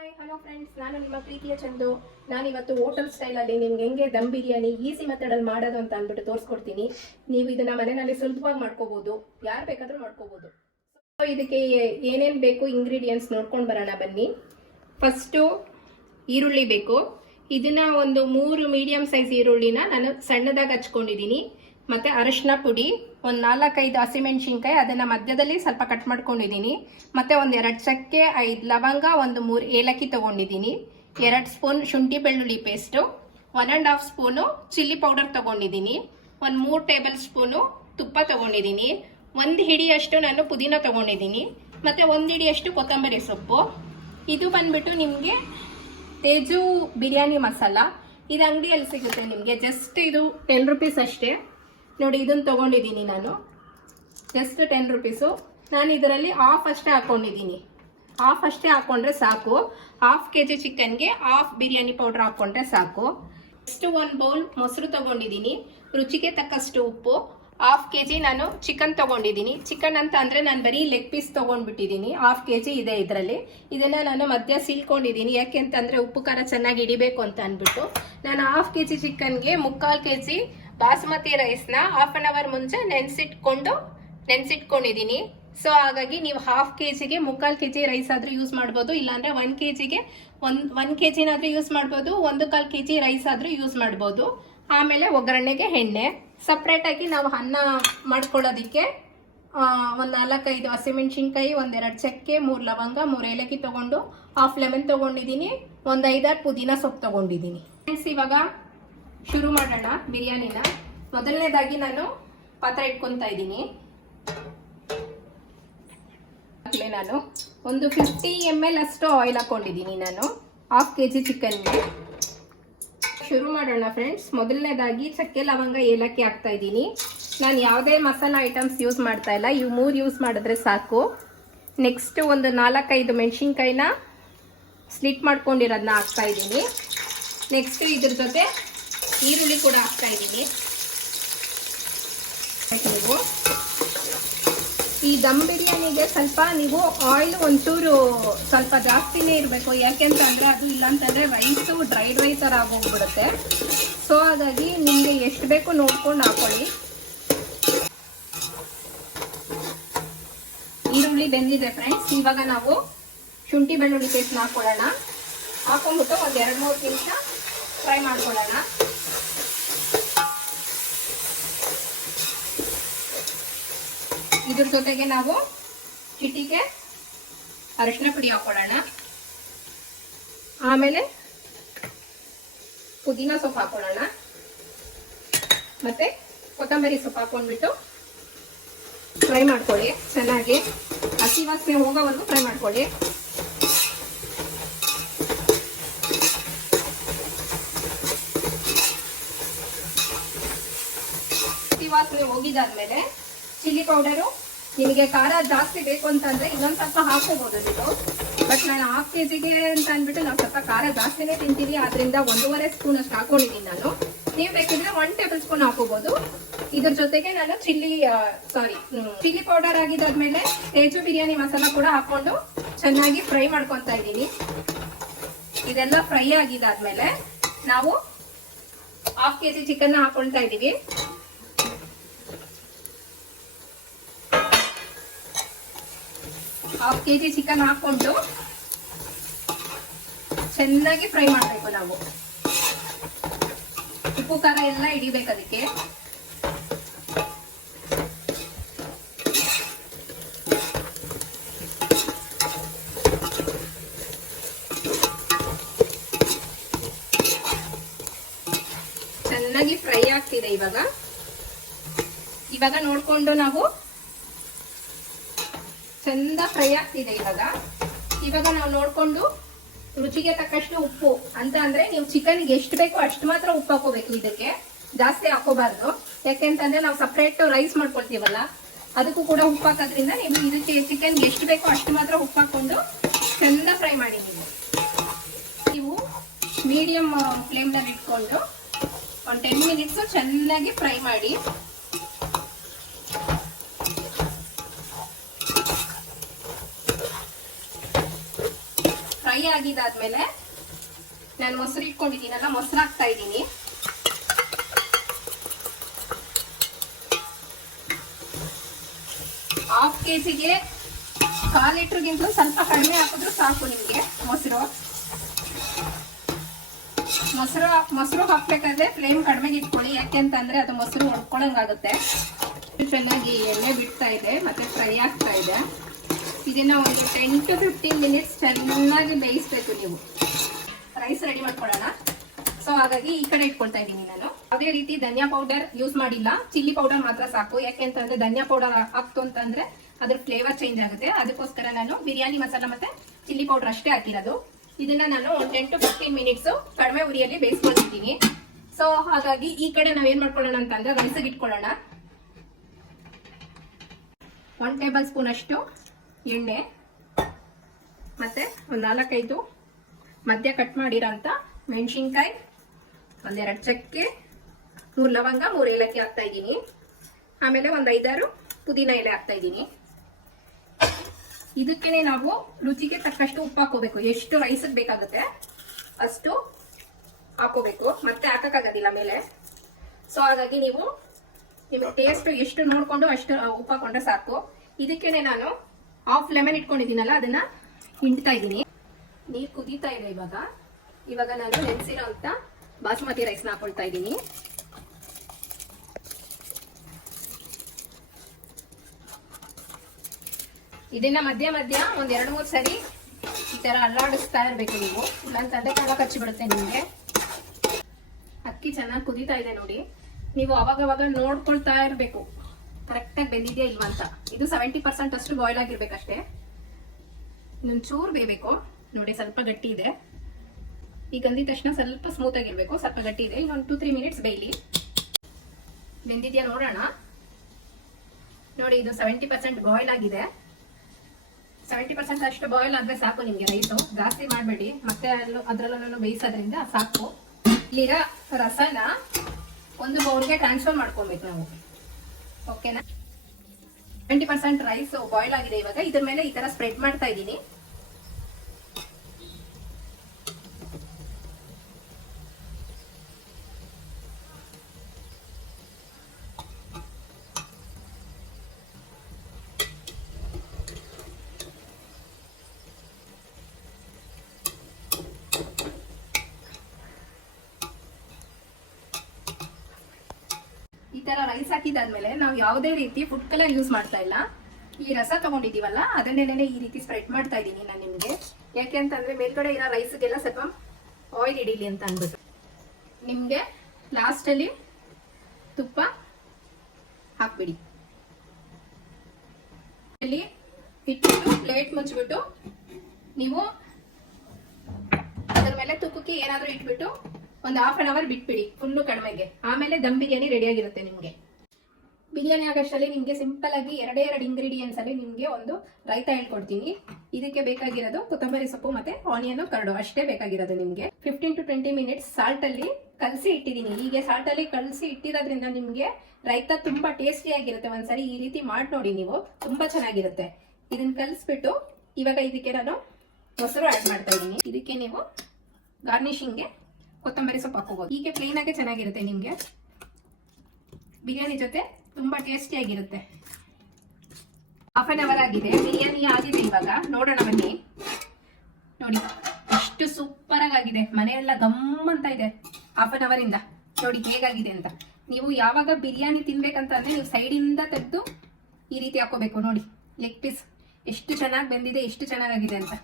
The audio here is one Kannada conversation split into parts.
ಹಾಯ್ ಹಲೋ ಫ್ರೆಂಡ್ಸ್, ನಾನು ನಿಮ್ಮ ಪ್ರೀತಿಯ ಚಂದು. ನಾನಿವತ್ತು ಹೋಟೆಲ್ ಸ್ಟೈಲಲ್ಲಿ ನಿಮ್ಗೆ ಹೆಂಗೆ ದಮ್ ಬಿರಿಯಾನಿ ಈಸಿ ಮೆಥಡಲ್ಲಿ ಮಾಡೋದು ಅಂತ ಅಂದ್ಬಿಟ್ಟು ತೋರಿಸ್ಕೊಡ್ತೀನಿ. ನೀವು ಇದನ್ನ ಮನೆಯಲ್ಲಿ ಸುಲಭವಾಗಿ ಮಾಡ್ಕೋಬಹುದು, ಯಾರು ಬೇಕಾದರೂ ಮಾಡ್ಕೋಬಹುದು. ಸೊ ಇದಕ್ಕೆ ಏನೇನು ಬೇಕು ಇಂಗ್ರೀಡಿಯೆಂಟ್ಸ್ ನೋಡ್ಕೊಂಡು ಬರೋಣ ಬನ್ನಿ. ಫಸ್ಟು ಈರುಳ್ಳಿ ಬೇಕು. ಇದನ್ನ ಒಂದು 3 ಮೀಡಿಯಂ ಸೈಜ್ ಈರುಳ್ಳಿನ ನಾನು ಸಣ್ಣದಾಗಿ ಹಚ್ಕೊಂಡಿದ್ದೀನಿ. ಮತ್ತೆ ಅರಿಶಿನ ಪುಡಿ, ಒಂದು 4-5 ಹಸಿಮೆಣಸಿನ್ಕಾಯಿ, ಅದನ್ನ ಮಧ್ಯದಲ್ಲಿ ಸ್ವಲ್ಪ ಕಟ್ ಮಾಡ್ಕೊಂಡಿದ್ದೀನಿ. ಮತ್ತೆ ಒಂದು 2 ಚಕ್ಕೆ, 5 ಲವಂಗ, ಒಂದು 3 ಏಲಕ್ಕಿ ತಗೊಂಡಿದ್ದೀನಿ. 2 ಸ್ಪೂನ್ ಶುಂಠಿ ಬೆಳ್ಳುಳ್ಳಿ ಪೇಸ್ಟು, 1.5 ಸ್ಪೂನು ಚಿಲ್ಲಿ ಪೌಡರ್ ತಗೊಂಡಿದ್ದೀನಿ. ಒಂದು 3 ಟೇಬಲ್ ಸ್ಪೂನು ತುಪ್ಪ ತಗೊಂಡಿದ್ದೀನಿ. 1 ಹಿಡಿಯಷ್ಟು ನಾನು ಪುದೀನ ತಗೊಂಡಿದ್ದೀನಿ. ಮತ್ತೆ 1 ಹಿಡಿಯಷ್ಟು ಕೊತ್ತಂಬರಿ ಸೊಪ್ಪು. ಇದು ಬಂದ್ಬಿಟ್ಟು ನಿಮಗೆ ತೇಜು ಬಿರಿಯಾನಿ ಮಸಾಲ. ಇದು ಅಂಗಡಿಯಲ್ಲಿ ಸಿಗುತ್ತೆ ನಿಮಗೆ. ಜಸ್ಟ್ ಇದು 10 ರುಪೀಸ್ ಅಷ್ಟೇ. ನೋಡಿ, ಇದನ್ನು ತಗೊಂಡಿದ್ದೀನಿ ನಾನು, ಜಸ್ಟ್ 10 ರುಪೀಸು. ನಾನು ಇದರಲ್ಲಿ ಹಾಫ್ ಅಷ್ಟೇ ಹಾಕೊಂಡಿದ್ದೀನಿ. ಹಾಫ್ ಅಷ್ಟೇ ಹಾಕೊಂಡ್ರೆ ಸಾಕು. ಹಾಫ್ kg ಚಿಕನ್ಗೆ ಹಾಫ್ ಬಿರಿಯಾನಿ ಪೌಡರ್ ಹಾಕೊಂಡ್ರೆ ಸಾಕು. ನೆಕ್ಸ್ಟ್ 1 ಬೌಲ್ ಮೊಸರು ತಗೊಂಡಿದ್ದೀನಿ. ರುಚಿಗೆ ತಕ್ಕಷ್ಟು ಉಪ್ಪು. ಹಾಫ್ kg ನಾನು ಚಿಕನ್ ತಗೊಂಡಿದ್ದೀನಿ. ಚಿಕನ್ ಅಂತ ಅಂದರೆ ನಾನು ಬರೀ ಲೆಗ್ ಪೀಸ್ ತೊಗೊಂಡ್ಬಿಟ್ಟಿದ್ದೀನಿ. ಹಾಫ್ kg ಇದೆ ಇದರಲ್ಲಿ. ಇದನ್ನು ನಾನು ಮಧ್ಯ ಸೀಳ್ಕೊಂಡಿದ್ದೀನಿ. ಯಾಕೆ ಅಂತಂದರೆ ಉಪ್ಪು ಖಾರ ಚೆನ್ನಾಗಿ ಹಿಡಿಬೇಕು ಅಂತ ಅಂದ್ಬಿಟ್ಟು. ನಾನು ಹಾಫ್ kg ಚಿಕನ್ಗೆ 3/4 kg ಬಾಸುಮತಿ ರೈಸ್ನ ಹಾಫ್ ಅನ್ ಅವರ್ ಮುಂಚೆ ನೆನೆಸಿಟ್ಕೊಂಡಿದ್ದೀನಿ. ಸೊ ಹಾಗಾಗಿ ನೀವು ಹಾಫ್ kgಗೆ 3/4 kg ರೈಸ್ ಆದರೂ ಯೂಸ್ ಮಾಡ್ಬೋದು, ಇಲ್ಲಾಂದರೆ 1 kgಗೆ 1 kgನಾದರೂ ಯೂಸ್ ಮಾಡ್ಬೋದು, 1/4 kg ರೈಸ್ ಆದರೂ ಯೂಸ್ ಮಾಡ್ಬೋದು. ಆಮೇಲೆ ಒಗ್ಗರಣೆಗೆ ಎಣ್ಣೆ. ಸಪ್ರೇಟಾಗಿ ನಾವು ಅನ್ನ ಮಾಡ್ಕೊಳ್ಳೋದಕ್ಕೆ ಒಂದು 4-5 ಹಸಿಮೆಣಸಿನ್ಕಾಯಿ, 1-2 ಚಕ್ಕೆ, 3 ಲವಂಗ, 3 ಏಲಕ್ಕಿ ತೊಗೊಂಡು ಹಾಫ್ ಲೆಮನ್ ತೊಗೊಂಡಿದ್ದೀನಿ. ಒಂದು 5-6 ಪುದೀನ ಸೊಪ್ಪು ತೊಗೊಂಡಿದ್ದೀನಿ. ಫ್ರೆಂಡ್ಸ್, ಇವಾಗ ಶುರು ಮಾಡೋಣ ಬಿರಿಯಾನಿನ. ಮೊದಲನೇದಾಗಿ ನಾನು ಪಾತ್ರೆ ಇಟ್ಕೊತಾ ಇದ್ದೀನಿ. ನಾನು ಒಂದು 50 ml ಅಷ್ಟು ಆಯಿಲ್ ಹಾಕೊಂಡಿದ್ದೀನಿ. ನಾನು ಹಾಫ್ kg ಚಿಕನ್ಗೆ. ಶುರು ಮಾಡೋಣ ಫ್ರೆಂಡ್ಸ್. ಮೊದಲನೇದಾಗಿ ಚಕ್ಕೆ, ಲವಂಗ, ಏಲಕ್ಕಿ ಹಾಕ್ತಾ ಇದ್ದೀನಿ. ನಾನು ಯಾವುದೇ ಮಸಾಲ ಐಟಮ್ಸ್ ಯೂಸ್ ಮಾಡ್ತಾ ಇಲ್ಲ, ಇವು 3 ಯೂಸ್ ಮಾಡಿದ್ರೆ ಸಾಕು. ನೆಕ್ಸ್ಟ್ ಒಂದು 4-5 ಮೆಣಸಿನ್ಕಾಯಿನ ಸ್ಲಿಟ್ ಮಾಡ್ಕೊಂಡಿರೋದನ್ನ ಹಾಕ್ತಾ ಇದ್ದೀನಿ. ನೆಕ್ಸ್ಟ್ ಇದ್ರ ಜೊತೆ ಈರುಳ್ಳಿ ಕೂಡ ಹಾಕ್ತಾ ಇದ್ದೀನಿ. ನೀವು ಈ ದಮ್ ಬಿರಿಯಾನಿಗೆ ಸ್ವಲ್ಪ ನೀವು ಆಯಿಲ್ ಒಂಚೂರು ಸ್ವಲ್ಪ ಜಾಸ್ತಿನೇ ಇರಬೇಕು. ಯಾಕೆಂತಂದರೆ ಅದು ಇಲ್ಲಾಂತಂದರೆ ರೈಸು ಡ್ರೈ ಥರ ಆಗೋಗ್ಬಿಡುತ್ತೆ. ಸೊ ಹಾಗಾಗಿ ನಿಮಗೆ ಎಷ್ಟು ಬೇಕು ನೋಡ್ಕೊಂಡು ಹಾಕೊಳ್ಳಿ. ಈರುಳ್ಳಿ ಬೆಂದಿದೆ ಫ್ರೆಂಡ್ಸ್. ಇವಾಗ ನಾವು ಶುಂಠಿ ಬೆಳ್ಳುಳ್ಳಿ ಪೇಸ್ಟ್ನ ಹಾಕೊಳ್ಳೋಣ. ಹಾಕೊಂಡ್ಬಿಟ್ಟು ಒಂದು 2-3 ನಿಮಿಷ ಫ್ರೈ ಮಾಡ್ಕೊಳ್ಳೋಣ. ಇದ್ರ ಜೊತೆಗೆ ನಾವು ಚಿಟಿಕೆ ಅರಿಶಿನ ಪುಡಿ ಹಾಕೊಳ್ಳೋಣ. ಆಮೇಲೆ ಪುದೀನ ಸೊಪ್ಪು ಹಾಕೊಳ್ಳೋಣ. ಮತ್ತೆ ಕೊತ್ತಂಬರಿ ಸೊಪ್ಪು ಹಾಕೊಂಡ್ಬಿಟ್ಟು ಫ್ರೈ ಮಾಡ್ಕೊಳ್ಳಿ. ಚೆನ್ನಾಗಿ ಹಸಿ ವಾಸನೆ ಹೋಗೋವರೆಗೂ ಫ್ರೈ ಮಾಡ್ಕೊಳ್ಳಿ. ಹಸಿ ವಾಸನೆ ಹೋಗಿದಾದ್ಮೇಲೆ ಚಿಲ್ಲಿ ಪೌಡರು, ನಿಮಗೆ ಖಾರ ಜಾಸ್ತಿ ಬೇಕು ಅಂತಂದ್ರೆ ಇನ್ನೊಂದು ಸ್ವಲ್ಪ ಹಾಕೋಬಹುದು ನೀವು. ಬಟ್ ನಾನು ಹಾಫ್ kgಗೆ ಅಂತ ಅಂದ್ಬಿಟ್ಟು ನಾವು ಸ್ವಲ್ಪ ಖಾರ ಜಾಸ್ತಿನೇ ತಿಂತೀವಿ, ಆದ್ರಿಂದ 1.5 ಸ್ಪೂನ್ ಅಷ್ಟು ಹಾಕೊಂಡಿದ್ದೀನಿ ನಾನು. ನೀವು ಬೇಕಿದ್ರೆ 1 ಟೇಬಲ್ ಸ್ಪೂನ್ ಹಾಕೋಬಹುದು. ಇದ್ರ ಜೊತೆಗೆ ನಾನು ಚಿಲ್ಲಿ ಪೌಡರ್ ಆಗಿದ್ದಾದ್ಮೇಲೆ ತೇಜು ಬಿರಿಯಾನಿ ಮಸಾಲ ಕೂಡ ಹಾಕೊಂಡು ಚೆನ್ನಾಗಿ ಫ್ರೈ ಮಾಡ್ಕೊತಾ ಇದ್ದೀನಿ. ಇದೆಲ್ಲ ಫ್ರೈ ಆಗಿದ್ದಾದ್ಮೇಲೆ ನಾವು ಹಾಫ್ kg ಚಿಕನ್ ಹಾಕೊಳ್ತಾ ಇದ್ದೀವಿ. ಹಾಫ್ kg ಚಿಕನ್ ಹಾಕೊಂಡು ಚೆನ್ನಾಗಿ ಫ್ರೈ ಮಾಡಬೇಕು. ನಾವು ಉಪ್ಪು ಖಾರ ಎಲ್ಲ ಹಿಡಿಬೇಕು ಅದಕ್ಕೆ. ಚೆನ್ನಾಗಿ ಫ್ರೈ ಆಗ್ತಿದೆ. ಇವಾಗ ನೋಡ್ಕೊಂಡು ನಾವು ಚಂದ ಫ್ರೈ ಆಗ್ತಿದೆ. ಇವಾಗ ನಾವು ನೋಡ್ಕೊಂಡು ರುಚಿಗೆ ತಕ್ಕಷ್ಟು ಉಪ್ಪು ಅಂತ ಅಂದ್ರೆ ನೀವು ಚಿಕನ್ಗೆ ಎಷ್ಟು ಬೇಕೋ ಅಷ್ಟು ಮಾತ್ರ ಉಪ್ಪು ಹಾಕೋಬೇಕು. ಇದಕ್ಕೆ ಜಾಸ್ತಿ ಹಾಕೋಬಾರ್ದು. ಯಾಕೆಂತಂದ್ರೆ ನಾವು ಸಪ್ರೇಟ್ ರೈಸ್ ಮಾಡ್ಕೊಳ್ತೀವಲ್ಲ, ಅದಕ್ಕೂ ಕೂಡ ಉಪ್ಪು ಹಾಕೋದ್ರಿಂದ ನೀವು ಇದಕ್ಕೆ ಚಿಕನ್ಗೆ ಎಷ್ಟು ಬೇಕೋ ಅಷ್ಟು ಮಾತ್ರ ಉಪ್ಪು ಹಾಕೊಂಡು ಚಂದ ಫ್ರೈ ಮಾಡಿ. ನೀವು ಮೀಡಿಯಂ ಫ್ಲೇಮ್ನಲ್ಲಿ ಇಟ್ಕೊಂಡು ಒಂದು 10 ಮಿನಿಟ್ಸ್ ಚೆನ್ನಾಗಿ ಫ್ರೈ ಮಾಡಿ. ಫ್ರೈ ಫ್ರೈ ಆಗಿದ್ದಾದ್ಮೇಲೆ ನಾನು ಮೊಸರು ಇಟ್ಕೊಂಡಿದ್ದೀನಲ್ಲ, ಮೊಸರು ಹಾಕ್ತಾ ಇದ್ದೀನಿ. ಹಾಫ್ ಕೆಜಿಗೆ 1/4 ಲೀಟರ್ಗಿಂತಲೂ ಸ್ವಲ್ಪ ಕಡಿಮೆ ಹಾಕಿದ್ರು ಸಾಕು ನಿಮಗೆ ಮೊಸರು. ಮೊಸರು ಹಾಕ್ಬೇಕಾದ್ರೆ ಫ್ಲೇಮ್ ಕಡಿಮೆಗೆ ಇಟ್ಕೊಳ್ಳಿ, ಯಾಕೆಂತಂದ್ರೆ ಅದು ಮೊಸರು ಹೊಡ್ಕೊಳಂಗಾಗುತ್ತೆ. ಚೆನ್ನಾಗಿ ಎಣ್ಣೆ ಬಿಡ್ತಾ ಇದೆ ಮತ್ತೆ ಫ್ರೈ ಆಗ್ತಾ ಇದೆ. ಇದನ್ನ ಒಂದು 10 to 15 ಮಿನಿಟ್ಸ್ ಚೆನ್ನಾಗಿ ಬೇಯಿಸ್ಬೇಕು ನೀವು. ರೈಸ್ ರೆಡಿ ಮಾಡ್ಕೊಳ್ಳೋಣ. ಸೊ ಹಾಗಾಗಿ ಈ ಕಡೆ ಇಟ್ಕೊಳ್ತಾ ಇದ್ದೀನಿ ನಾನು. ಯಾವುದೇ ರೀತಿ ಧನಿಯಾ ಪೌಡರ್ ಯೂಸ್ ಮಾಡಿಲ್ಲ, ಚಿಲ್ಲಿ ಪೌಡರ್ ಮಾತ್ರ ಸಾಕು. ಯಾಕೆಂತಂದ್ರೆ ಧನಿಯಾ ಪೌಡರ್ ಹಾಕ್ತು ಅಂತಂದ್ರೆ ಅದ್ರ ಫ್ಲೇವರ್ ಚೇಂಜ್ ಆಗುತ್ತೆ. ಅದಕ್ಕೋಸ್ಕರ ನಾನು ಬಿರಿಯಾನಿ ಮಸಾಲ ಮತ್ತೆ ಚಿಲ್ಲಿ ಪೌಡರ್ ಅಷ್ಟೇ ಹಾಕಿರೋದು. ಇದನ್ನ ನಾನು ಒಂದು 10 to 15 ಮಿನಿಟ್ಸ್ ಕಡಿಮೆ ಉರಿಯಲ್ಲಿ ಬೇಯಿಸ್ಕೊಳ್ತಿದ್ದೀನಿ. ಸೊ ಹಾಗಾಗಿ ಈ ಕಡೆ ನಾವೇನ್ ಮಾಡ್ಕೊಳ್ಳೋಣ ಅಂತಂದ್ರೆ ರೈಸಿಗೆ ಇಟ್ಕೊಳ್ಳೋಣ. 1 ಟೇಬಲ್ ಸ್ಪೂನ್ ಅಷ್ಟು ಎಣ್ಣೆ, ಮತ್ತೆ ಒಂದು 4-5 ಮಧ್ಯ ಕಟ್ ಮಾಡಿರೋಂಥ ಮೆಣಸಿನ್ಕಾಯಿ, 1-2 ಚಕ್ಕೆ, 3 ಲವಂಗ, 3 ಏಲಕ್ಕಿ ಹಾಕ್ತಾ ಇದ್ದೀನಿ. ಆಮೇಲೆ ಒಂದು 5-6 ಪುದೀನ ಎಲೆ ಹಾಕ್ತಾ ಇದ್ದೀನಿ. ಇದಕ್ಕೇನೆ ನಾವು ರುಚಿಗೆ ತಕ್ಕಷ್ಟು ಉಪ್ಪು ಹಾಕೋಬೇಕು. ಎಷ್ಟು ರೈಸಿಗೆ ಬೇಕಾಗುತ್ತೆ ಅಷ್ಟು ಹಾಕೋಬೇಕು, ಮತ್ತೆ ಹಾಕಕ್ಕಾಗೋದಿಲ್ಲ ಮೇಲೆ. ಸೊ ಹಾಗಾಗಿ ನೀವು ನಿಮ್ಮ ಟೇಸ್ಟ್ ಎಷ್ಟು ನೋಡ್ಕೊಂಡು ಅಷ್ಟು ಉಪ್ಪು ಹಾಕೊಂಡ್ರೆ ಸಾಕು. ಇದಕ್ಕೇನೆ ನಾನು ಹಾಫ್ ಲೆಮನ್ ಇಟ್ಕೊಂಡಿದ್ದೀನಲ್ಲ, ಅದನ್ನ ಹಿಂಡ್ತಾ ಇದ್ದೀನಿ. ನೀರು ಕುದೀತಾ ಇದೆ ಇವಾಗ ನಾನು ನೆನೆಸಿರೋ ಅಂತ ಬಾಸುಮತಿ ರೈಸ್ನ ಹಾಕೊಳ್ತಾ ಇದ್ದೀನಿ. ಇದನ್ನ ಮಧ್ಯ ಮಧ್ಯ ಒಂದ್ 2-3 ಸರಿ ಈ ತರ ಅಲ್ಲಾಡಿಸ್ತಾ ಇರ್ಬೇಕು ನೀವು, ಇಲ್ಲಾಂತಂದ್ರೆ ಕಳ್ಳ ಕಚ್ಚಿ ಬಿಡುತ್ತೆ ನಿಮ್ಗೆ. ಅಕ್ಕಿ ಚೆನ್ನಾಗಿ ಕುದೀತಾ ಇದೆ ನೋಡಿ. ನೀವು ಅವಾಗವಾಗ ನೋಡ್ಕೊಳ್ತಾ ಇರ್ಬೇಕು ಕರೆಕ್ಟಾಗಿ ಬೆಂದಿದೆಯಾ ಇಲ್ವಾ ಅಂತ. ಇದು 70% ಅಷ್ಟು ಬಾಯ್ಲ್ ಆಗಿರ್ಬೇಕಷ್ಟೇ. ಇನ್ನೊಂದು ಚೂರು ಬೇಯಬೇಕು ನೋಡಿ, ಸ್ವಲ್ಪ ಗಟ್ಟಿ ಇದೆ. ಈಗ ಅಂದಿದ ತಕ್ಷಣ ಸ್ವಲ್ಪ ಸ್ಮೂತ್ ಆಗಿರ್ಬೇಕು, ಸ್ವಲ್ಪ ಗಟ್ಟಿ ಇದೆ. ಇನ್ನೊಂದು 2-3 ಮಿನಿಟ್ಸ್ ಬೇಯಲಿ. ಬೆಂದಿದೆಯಾ ನೋಡೋಣ. ನೋಡಿ ಇದು 70% ಬಾಯ್ಲ್ ಆಗಿದೆ. 70% ಅಷ್ಟು ಬಾಯ್ಲ್ ಆದ್ರೆ ಸಾಕು ನಿಮ್ಗೆ ರೈಸು. ಜಾಸ್ತಿ ಮಾಡಬೇಡಿ, ಮತ್ತೆ ಅದ್ರಲ್ಲೂ ಬೇಯಿಸೋದ್ರಿಂದ ಸಾಕು. ಇಲ್ಲಿರೋ ರಸನ ಒಂದು ಬೌಲ್ಗೆ ಟ್ರಾನ್ಸ್ಫರ್ ಮಾಡ್ಕೊಬೇಕು ನಾವು. ಓಕೆನಾ? 70% ರೈಸ್ ಬಾಯ್ಲ್ ಆಗಿದೆ. ಇವಾಗ ಇದ್ರ ಮೇಲೆ ಈ ತರ ಸ್ಪ್ರೆಡ್ ಮಾಡ್ತಾ ಇದ್ದೀನಿ. ಈ ತರ ರೈಸ್ ಹಾಕಿದಾದ್ಮೇಲೆ ನಾವು ಯಾವುದೇ ರೀತಿ ಫುಡ್ ಕಲರ್ ಯೂಸ್ ಮಾಡ್ತಾ ಇಲ್ಲ. ಈ ರಸ ತಗೊಂಡಿದೀವಲ್ಲ ಅದನ್ನೇನೆ ಈ ರೀತಿ ಸ್ಪ್ರೆಡ್ ಮಾಡ್ತಾ ಇದ್ದೀನಿ ನಾನು ನಿಮ್ಗೆ. ಯಾಕೆ ಅಂತಂದ್ರೆ ಮೇಲ್ಗಡೆ ಇರೋ ರೈಸ್ಗೆಲ್ಲ ಸ್ವಲ್ಪ ಆಯಿಲ್ ಹಿಡೀಲಿ ಅಂತ ಅನ್ಬಿಟ್ಟು. ನಿಮ್ಗೆ ಲಾಸ್ಟ್ ಅಲ್ಲಿ ತುಪ್ಪ ಹಾಕ್ಬಿಡಿ. ಇಲ್ಲಿ ಇಟ್ಬಿಟ್ಟು ಪ್ಲೇಟ್ ಮುಚ್ಚಿಬಿಟ್ಟು ನೀವು ಅದ್ರ ಮೇಲೆ ತುಪ್ಪಕ್ಕೆ ಏನಾದ್ರೂ ಇಟ್ಬಿಟ್ಟು ಒಂದು 1/2 ಅವರ್ ಬಿಟ್ಬಿಡಿ ಫುಲ್ಲು ಕಡಿಮೆಗೆ. ಆಮೇಲೆ ದಮ್ ಬಿರಿಯಾನಿ ರೆಡಿ ಆಗಿರುತ್ತೆ ನಿಮ್ಗೆ. ಬಿರಿಯಾನಿ ಆಗೋಷ್ಟರಲ್ಲಿ ನಿಮ್ಗೆ ಸಿಂಪಲ್ ಆಗಿ 2 ಇಂಗ್ರೀಡಿಯೆಂಟ್ಸ್ ಅಲ್ಲಿ ನಿಮ್ಗೆ ಒಂದು ರೈತ ಹೇಳ್ಕೊಡ್ತೀನಿ. ಇದಕ್ಕೆ ಬೇಕಾಗಿರೋದು ಕೊತ್ತಂಬರಿ ಸೊಪ್ಪು ಮತ್ತೆ ಆನಿಯನ್ ಕರಡು ಅಷ್ಟೇ ಬೇಕಾಗಿರೋದು ನಿಮ್ಗೆ. 15 to 20 ಮಿನಿಟ್ಸ್ ಸಾಲ್ಟ್ ಅಲ್ಲಿ ಕಲಸಿ ಇಟ್ಟಿದ್ದೀನಿ. ಹೀಗೆ ಸಾಲ್ಟ್ ಅಲ್ಲಿ ಕಲಸಿ ಇಟ್ಟಿರೋದ್ರಿಂದ ನಿಮ್ಗೆ ರೈತ ತುಂಬಾ ಟೇಸ್ಟಿ ಆಗಿರುತ್ತೆ. ಒಂದ್ಸರಿ ಈ ರೀತಿ ಮಾಡಿ ನೋಡಿ ನೀವು, ತುಂಬಾ ಚೆನ್ನಾಗಿರುತ್ತೆ. ಇದನ್ನ ಕಲಿಸ್ಬಿಟ್ಟು ಇವಾಗ ಇದಕ್ಕೆ ನಾನು ಮೊಸರು ಆಡ್ ಮಾಡ್ತಾ ಇದ್ದೀನಿ. ಇದಕ್ಕೆ ನೀವು ಗಾರ್ನಿಶಿಂಗ್ಗೆ ಕೊತ್ತಂಬರಿ ಸೊಪ್ಪು ಹಾಕೋಬಹುದು. ಹೀಗೆ ಪ್ಲೇನ್ ಆಗಿ ಚೆನ್ನಾಗಿರುತ್ತೆ ನಿಮ್ಗೆ. ಬಿರಿಯಾನಿ ಜೊತೆ ತುಂಬಾ ಟೇಸ್ಟಿ ಆಗಿರುತ್ತೆ. 1/2 ಅವರ್ ಆಗಿದೆ, ಬಿರಿಯಾನಿ ಆಗಿದೆ. ಇವಾಗ ನೋಡೋಣ ಬನ್ನಿ. ನೋಡಿ ಎಷ್ಟು ಸೂಪರ್ ಆಗಿದೆ, ಮನೆಯೆಲ್ಲ ಗಮ್ ಅಂತ ಇದೆ 1/2 ಅವರ್ ಇಂದ. ನೋಡಿ ಹೇಗಾಗಿದೆ ಅಂತ. ನೀವು ಯಾವಾಗ ಬಿರಿಯಾನಿ ತಿನ್ಬೇಕಂತಂದ್ರೆ ನೀವು ಸೈಡ್ ಇಂದ ತೆಗೆದು ಈ ರೀತಿ ಹಾಕೋಬೇಕು. ನೋಡಿ ಲೆಗ್ ಪೀಸ್ ಎಷ್ಟು ಚೆನ್ನಾಗಿ ಬೆಂದಿದೆ, ಎಷ್ಟು ಚೆನ್ನಾಗಿದೆ ಅಂತ.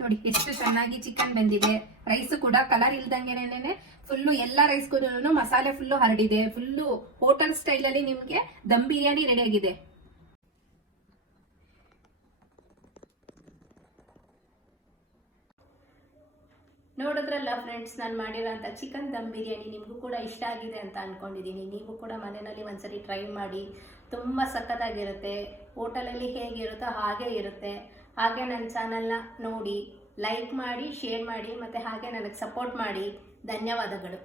ನೋಡಿ ಎಷ್ಟು ಚೆನ್ನಾಗಿ ಚಿಕನ್ ಬೆಂದಿದೆ. ರೈಸ್ ಕೂಡ ಕಲರ್ ಇಲ್ದಂಗೆನೆ ಫುಲ್ಲು ಎಲ್ಲ ರೈಸ್ಗೂ ಮಸಾಲೆ ಫುಲ್ಲು ಹರಡಿದೆ. ಫುಲ್ಲು ಹೋಟೆಲ್ ಸ್ಟೈಲ್ ಅಲ್ಲಿ ನಿಮ್ಗೆ ದಮ್ ಬಿರಿಯಾನಿ ರೆಡಿ ಆಗಿದೆ. ನೋಡಿದ್ರಲ್ಲ ಫ್ರೆಂಡ್ಸ್, ನಾನು ಮಾಡಿರೋಂಥ ಚಿಕನ್ ದಮ್ ಬಿರಿಯಾನಿ ನಿಮಗೂ ಕೂಡ ಇಷ್ಟ ಆಗಿದೆ ಅಂತ ಅನ್ಕೊಂಡಿದ್ದೀನಿ. ನೀವು ಕೂಡ ಮನೆಯಲ್ಲಿ ಒಂದ್ಸರಿ ಟ್ರೈ ಮಾಡಿ, ತುಂಬ ಸಖತ್ತಾಗಿರುತ್ತೆ. ಹೋಟೆಲಲ್ಲಿ ಹೇಗಿರುತ್ತೋ ಹಾಗೆ ಇರುತ್ತೆ. ಹಾಗೆ ನನ್ನ ಚಾನಲ್ನ ನೋಡಿ, ಲೈಕ್ ಮಾಡಿ, ಶೇರ್ ಮಾಡಿ, ಮತ್ತು ಹಾಗೆ ನನಗೆ ಸಪೋರ್ಟ್ ಮಾಡಿ. ಧನ್ಯವಾದಗಳು.